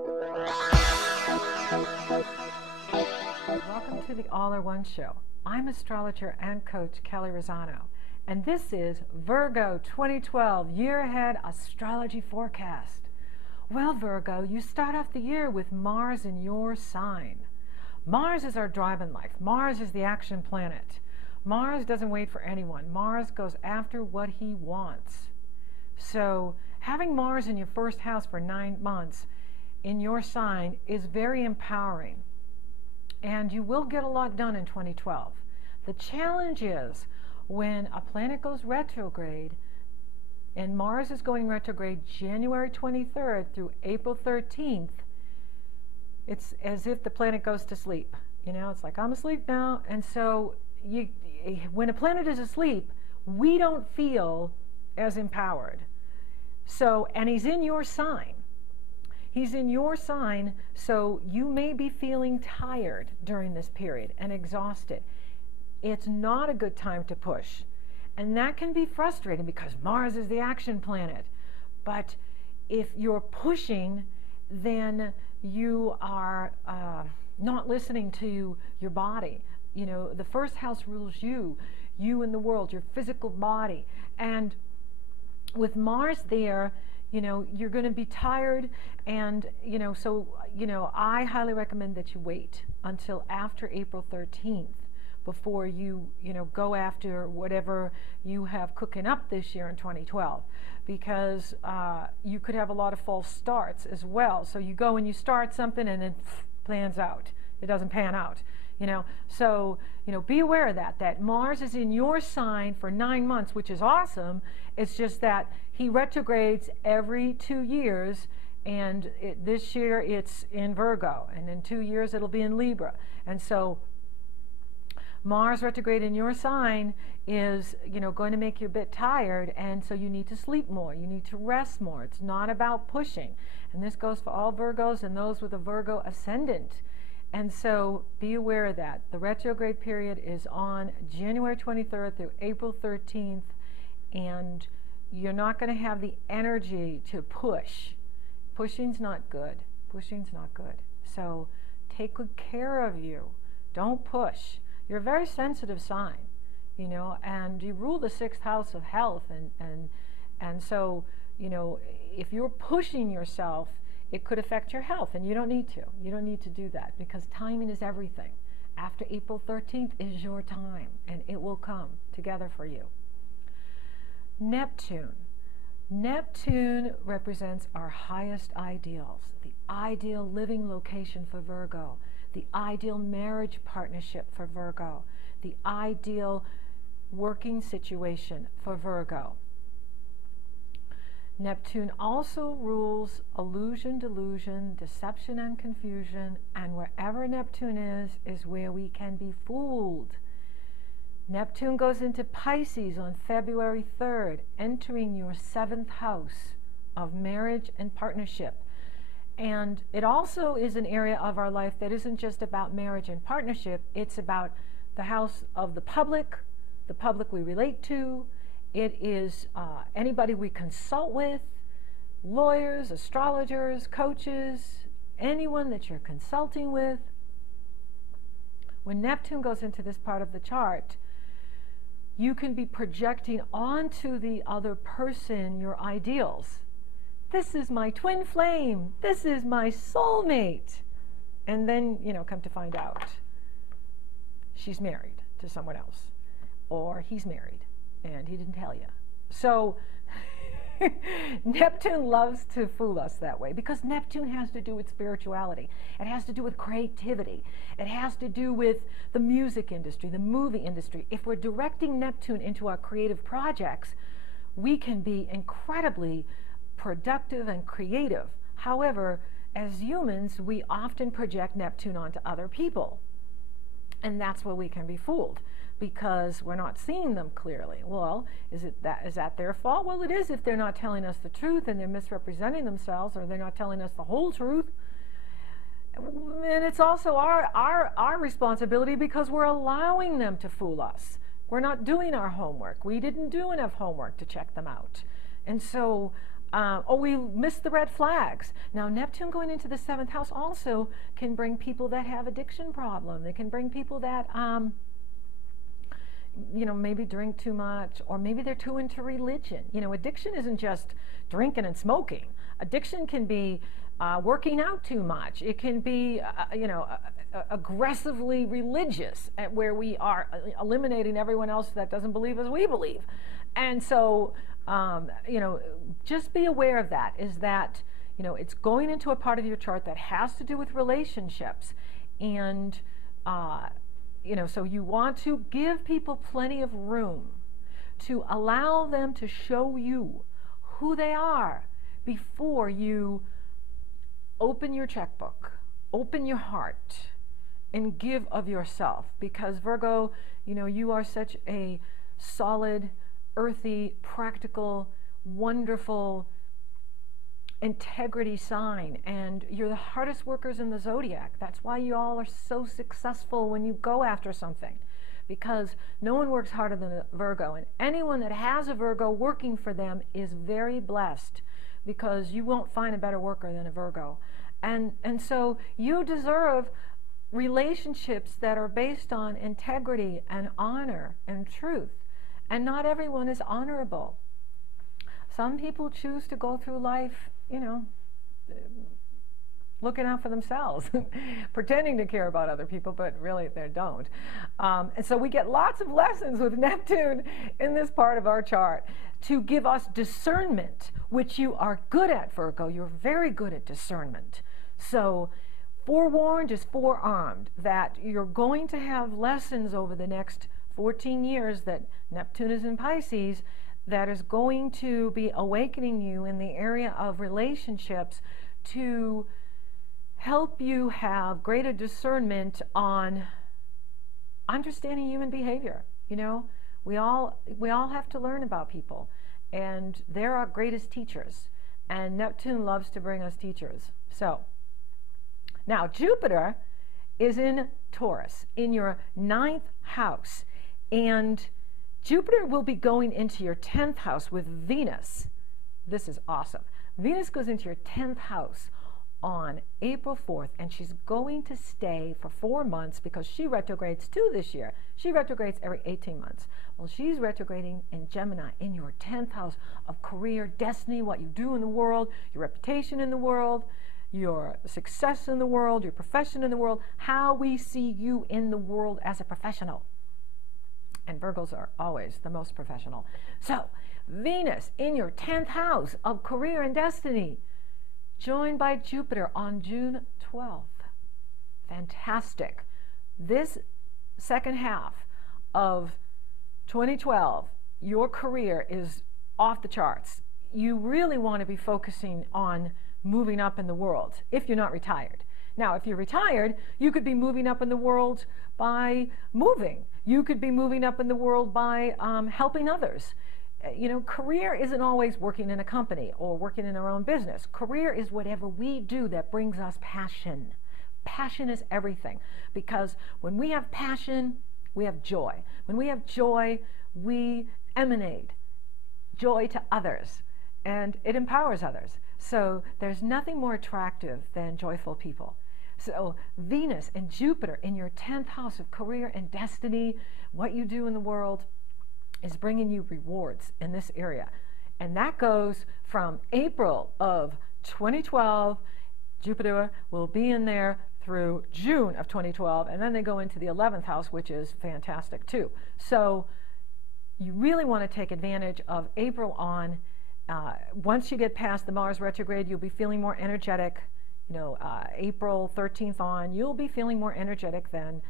Welcome to the All-in-One Show. I'm astrologer and coach Kelley Rosano, and this is Virgo 2012 Year Ahead Astrology Forecast. Well, Virgo, you start off the year with Mars in your sign. Mars is our drive in life. Mars is the action planet. Mars doesn't wait for anyone. Mars goes after what he wants. So having Mars in your first house for 9 months in your sign is very empowering. And you will get a lot done in 2012. The challenge is when a planet goes retrograde, and Mars is going retrograde January 23rd through April 13th, it's as if the planet goes to sleep. You know, it's like, I'm asleep now. And so when a planet is asleep, we don't feel as empowered. So, and he's in your sign. He's in your sign, so you may be feeling tired during this period and exhausted. It's not a good time to push. And that can be frustrating because Mars is the action planet. But if you're pushing, then you are not listening to your body. You know, the first house rules you in the world, your physical body. And with Mars there, you know, you're going to be tired, and, you know, so, you know, I highly recommend that you wait until after April 13th before you know, go after whatever you have cooking up this year in 2012, because you could have a lot of false starts as well. So you go and you start something and then plans out. It doesn't pan out, you know. So, you know, be aware of that Mars is in your sign for 9 months, which is awesome. It's just that he retrogrades every 2 years, and this year it's in Virgo, and in 2 years it'll be in Libra. And so Mars retrograde in your sign is, you know, going to make you a bit tired, and so you need to sleep more. You need to rest more. It's not about pushing. And this goes for all Virgos and those with a Virgo ascendant. And so be aware of that. The retrograde period is on January 23rd through April 13th, and you're not going to have the energy to push. Pushing's not good. Pushing's not good. So take good care of you. Don't push. You're a very sensitive sign, you know, and you rule the 6th house of health, and so, you know, if you're pushing yourself, it could affect your health, and you don't need to. You don't need to do that, because timing is everything. After April 13th is your time, and it will come together for you. Neptune. Neptune represents our highest ideals, the ideal living location for Virgo, the ideal marriage partnership for Virgo, the ideal working situation for Virgo. Neptune also rules illusion, delusion, deception, and confusion, and wherever Neptune is where we can be fooled. Neptune goes into Pisces on February 3rd, entering your 7th house of marriage and partnership. And it also is an area of our life that isn't just about marriage and partnership. It's about the house of the public we relate to. It is anybody we consult with, lawyers, astrologers, coaches, anyone that you're consulting with. When Neptune goes into this part of the chart, you can be projecting onto the other person your ideals. This is my twin flame. This is my soulmate. And then, you know, come to find out she's married to someone else, or he's married and he didn't tell you. So Neptune loves to fool us that way, because Neptune has to do with spirituality. It has to do with creativity. It has to do with the music industry, the movie industry. If we're directing Neptune into our creative projects, we can be incredibly productive and creative. However, as humans, we often project Neptune onto other people. And that's where we can be fooled, because we're not seeing them clearly. Well, is that their fault? Well, it is if they're not telling us the truth and they're misrepresenting themselves, or they're not telling us the whole truth. And it's also our responsibility, because we're allowing them to fool us. We're not doing our homework. We didn't do enough homework to check them out. And so Or we miss the red flags. Now, Neptune going into the 7th house also can bring people that have addiction problem. They can bring people that, maybe drink too much, or maybe they're too into religion. Addiction isn't just drinking and smoking. Addiction can be working out too much. It can be, aggressively religious, where we are eliminating everyone else that doesn't believe as we believe. And so, just be aware of that, is that, it's going into a part of your chart that has to do with relationships. And, so you want to give people plenty of room to allow them to show you who they are before you open your checkbook, open your heart, and give of yourself. Because Virgo, you are such a solid, earthy, practical, wonderful integrity sign, and you're the hardest workers in the zodiac. That's why you all are so successful when you go after something, because no one works harder than a Virgo, and anyone that has a Virgo working for them is very blessed, because you won't find a better worker than a Virgo. And so you deserve relationships that are based on integrity and honor and truth. And not everyone is honorable. Some people choose to go through life, looking out for themselves, pretending to care about other people, but really they don't. And so we get lots of lessons with Neptune in this part of our chart to give us discernment, which you are good at, Virgo. You're very good at discernment. So forewarned is forearmed that you're going to have lessons over the next 14 years that Neptune is in Pisces that is going to be awakening you in the area of relationships to help you have greater discernment on understanding human behavior. We all have to learn about people, and they're our greatest teachers, and Neptune loves to bring us teachers. So now Jupiter is in Taurus, in your 9th house, and Jupiter will be going into your 10th house with Venus. This is awesome. Venus goes into your 10th house on April 4th, and she's going to stay for 4 months because she retrogrades too this year. She retrogrades every 18 months. Well, she's retrograding in Gemini in your 10th house of career, destiny, what you do in the world, your reputation in the world, your success in the world, your profession in the world, how we see you in the world as a professional. And Virgos are always the most professional. So, Venus in your 10th house of career and destiny, joined by Jupiter on June 12th. Fantastic. This second half of 2012, your career is off the charts. You really want to be focusing on moving up in the world if you're not retired. Now, if you're retired, you could be moving up in the world by moving. You could be moving up in the world by helping others. Career isn't always working in a company or working in our own business. Career is whatever we do that brings us passion. Passion is everything, because when we have passion, we have joy. When we have joy, we emanate joy to others, and it empowers others. So there's nothing more attractive than joyful people. So Venus and Jupiter in your 10th house of career and destiny, what you do in the world, is bringing you rewards in this area. And that goes from April of 2012, Jupiter will be in there through June of 2012, and then they go into the 11th house, which is fantastic too. So you really want to take advantage of April on. Once you get past the Mars retrograde, you'll be feeling more energetic. April 13th on, you'll be feeling more energetic then,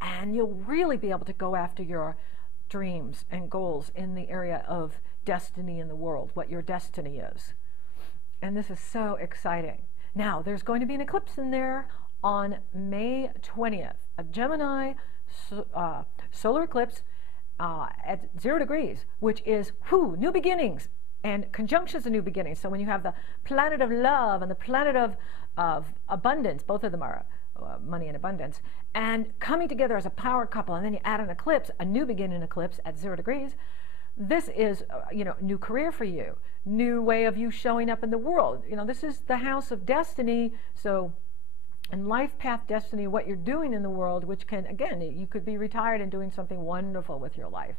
and you'll really be able to go after your dreams and goals in the area of destiny in the world, what your destiny is. And this is so exciting. Now, there's going to be an eclipse in there on May 20th, a Gemini solar eclipse at 0 degrees, which is, new beginnings. And conjunctions are new beginnings. So when you have the planet of love and the planet of abundance, both of them are money and abundance, and coming together as a power couple, and then you add an eclipse, a new beginning eclipse at 0 degrees, this is, new career for you, new way of you showing up in the world. This is the house of destiny. So in life path destiny, what you're doing in the world, which can, again, you could be retired and doing something wonderful with your life.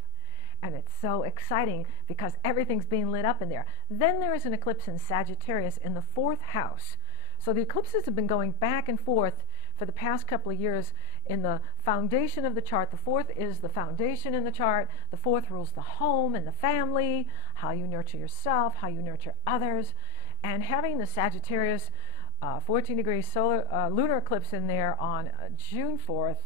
And it's so exciting because everything's being lit up in there. Then there is an eclipse in Sagittarius in the 4th house. So the eclipses have been going back and forth for the past couple of years in the foundation of the chart. The 4th is the foundation in the chart. The 4th rules the home and the family, how you nurture yourself, how you nurture others. And having the Sagittarius 14 degrees lunar eclipse in there on June 4th,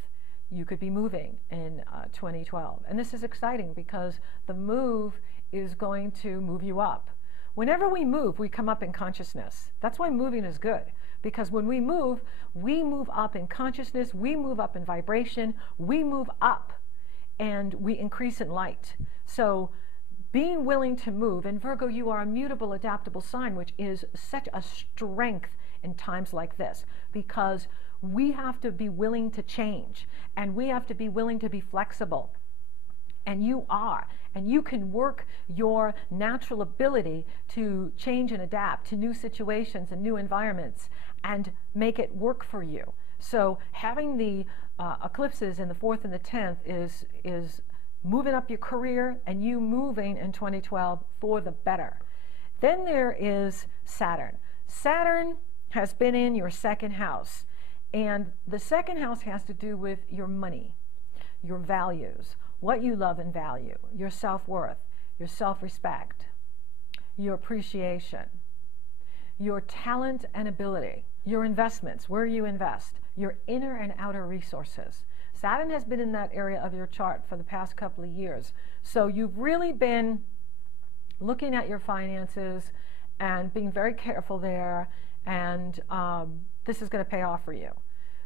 you could be moving in 2012. And this is exciting because the move is going to move you up. Whenever we move, we come up in consciousness. That's why moving is good, because when we move up in consciousness, we move up in vibration, we move up, and we increase in light. So being willing to move, and Virgo, you are a mutable, adaptable sign, which is such a strength in times like this, because we have to be willing to change, and we have to be willing to be flexible. And you are, and you can work your natural ability to change and adapt to new situations and new environments and make it work for you. So having the eclipses in the 4th and the 10th is moving up your career, and you moving in 2012 for the better. Then there is Saturn. Saturn has been in your 2nd house, and the 2nd house has to do with your money, your values, what you love and value, your self-worth, your self-respect, your appreciation, your talent and ability, your investments, where you invest, your inner and outer resources. Saturn has been in that area of your chart for the past couple of years. So you've really been looking at your finances and being very careful there, and this is going to pay off for you,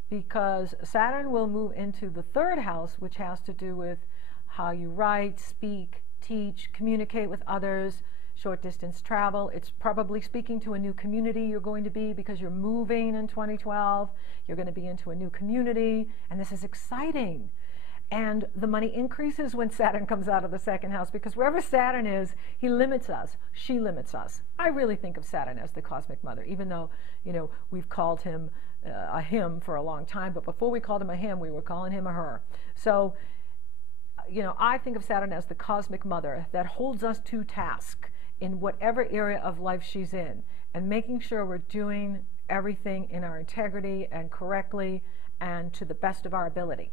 because Saturn will move into the 3rd house, which has to do with how you write, speak, teach, communicate with others, short distance travel. It's probably speaking to a new community you're going to be, because you're moving in 2012. You're going to be into a new community, and this is exciting. And the money increases when Saturn comes out of the 2nd house, because wherever Saturn is, he limits us, she limits us. I really think of Saturn as the cosmic mother, even though, we've called him a him for a long time, but before we called him a him, we were calling him a her. So, I think of Saturn as the cosmic mother that holds us to task in whatever area of life she's in, and making sure we're doing everything in our integrity and correctly and to the best of our ability.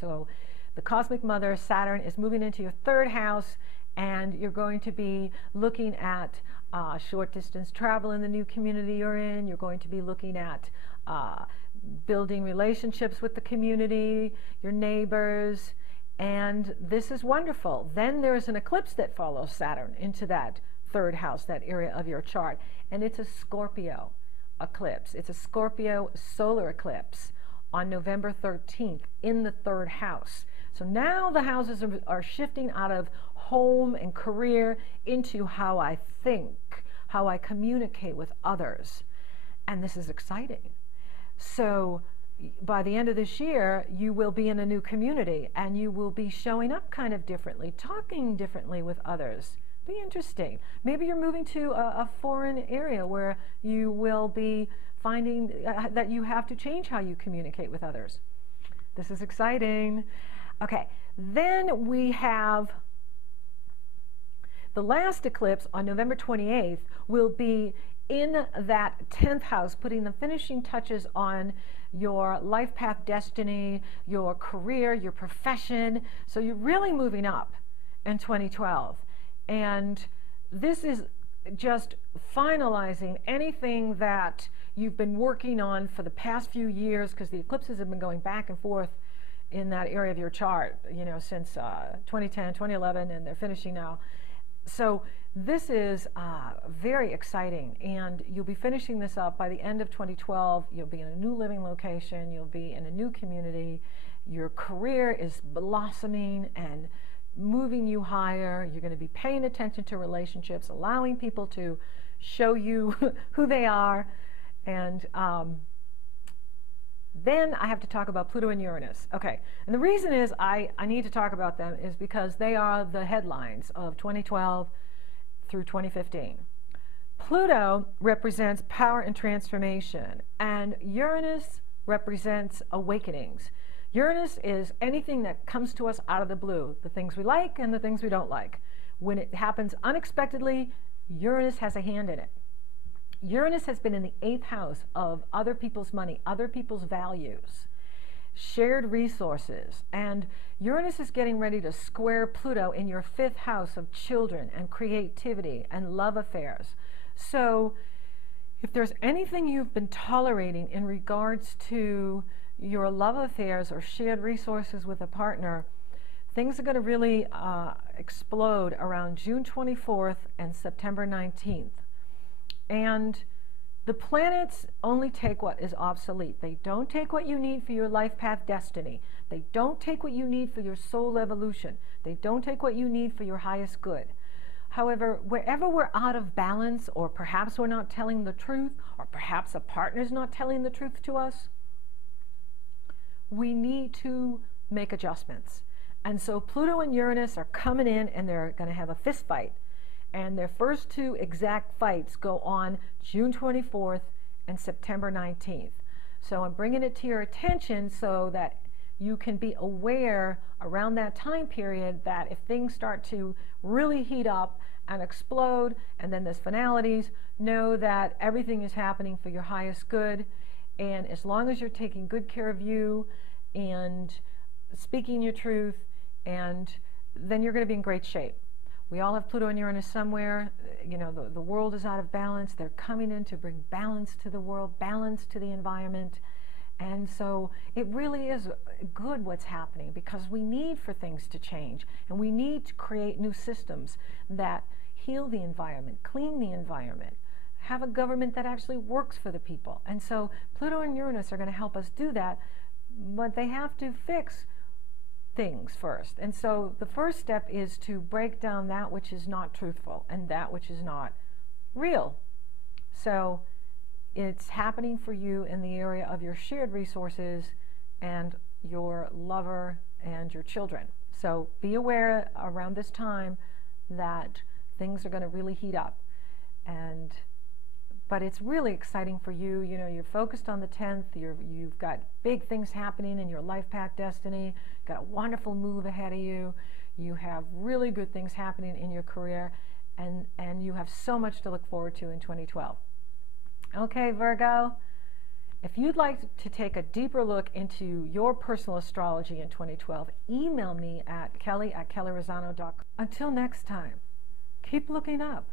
So the cosmic mother, Saturn, is moving into your 3rd house, and you're going to be looking at short distance travel in the new community you're in. You're going to be looking at building relationships with the community, your neighbors, and this is wonderful. Then there's an eclipse that follows Saturn into that 3rd house, that area of your chart, and it's a Scorpio eclipse. It's a Scorpio solar eclipse on November 13th in the 3rd house. So now the houses are shifting out of home and career into how I think, how I communicate with others, and this is exciting. So by the end of this year, you will be in a new community, and you will be showing up kind of differently, talking differently with others. Be interesting. Maybe you're moving to a foreign area where you will be finding that you have to change how you communicate with others. This is exciting. Okay, then we have the last eclipse on November 28th will be in that 10th house, putting the finishing touches on your life path destiny, your career, your profession. So you're really moving up in 2012. And this is just finalizing anything that you've been working on for the past few years, because the eclipses have been going back and forth in that area of your chart, since 2010, 2011, and they're finishing now. So this is very exciting, and you'll be finishing this up by the end of 2012. You'll be in a new living location, you'll be in a new community, your career is blossoming and moving you higher. You're going to be paying attention to relationships, allowing people to show you who they are, and Then I have to talk about Pluto and Uranus. Okay, and the reason is I need to talk about them is because they are the headlines of 2012 through 2015. Pluto represents power and transformation, and Uranus represents awakenings. Uranus is anything that comes to us out of the blue, the things we like and the things we don't like. When it happens unexpectedly, Uranus has a hand in it. Uranus has been in the 8th house of other people's money, other people's values, shared resources, and Uranus is getting ready to square Pluto in your 5th house of children and creativity and love affairs. So if there's anything you've been tolerating in regards to your love affairs or shared resources with a partner, things are going to really explode around June 24th and September 19th. And the planets only take what is obsolete. They don't take what you need for your life path destiny. They don't take what you need for your soul evolution. They don't take what you need for your highest good. However, wherever we're out of balance, or perhaps we're not telling the truth, or perhaps a partner's not telling the truth to us, we need to make adjustments. And so Pluto and Uranus are coming in, and they're going to have a fist fight. And their first 2 exact fights go on June 24th and September 19th. So I'm bringing it to your attention so that you can be aware around that time period that if things start to really heat up and explode, and then there's finalities, know that everything is happening for your highest good. And as long as you're taking good care of you and speaking your truth, and then you're going to be in great shape. We all have Pluto and Uranus somewhere. You know, the world is out of balance. They're coming in to bring balance to the world, balance to the environment. And so it really is good what's happening, because we need for things to change, and we need to create new systems that heal the environment, clean the environment, have a government that actually works for the people. And so Pluto and Uranus are going to help us do that, but they have to fix things first. And so the first step is to break down that which is not truthful and that which is not real. So it's happening for you in the area of your shared resources and your lover and your children. So be aware around this time that things are going to really heat up. But it's really exciting for you. You know, you're focused on the 10th. You've got big things happening in your life path destiny. You've got a wonderful move ahead of you. You have really good things happening in your career, and you have so much to look forward to in 2012. Okay, Virgo, if you'd like to take a deeper look into your personal astrology in 2012, email me at Kelley@KelleyRosano.com. Until next time, keep looking up.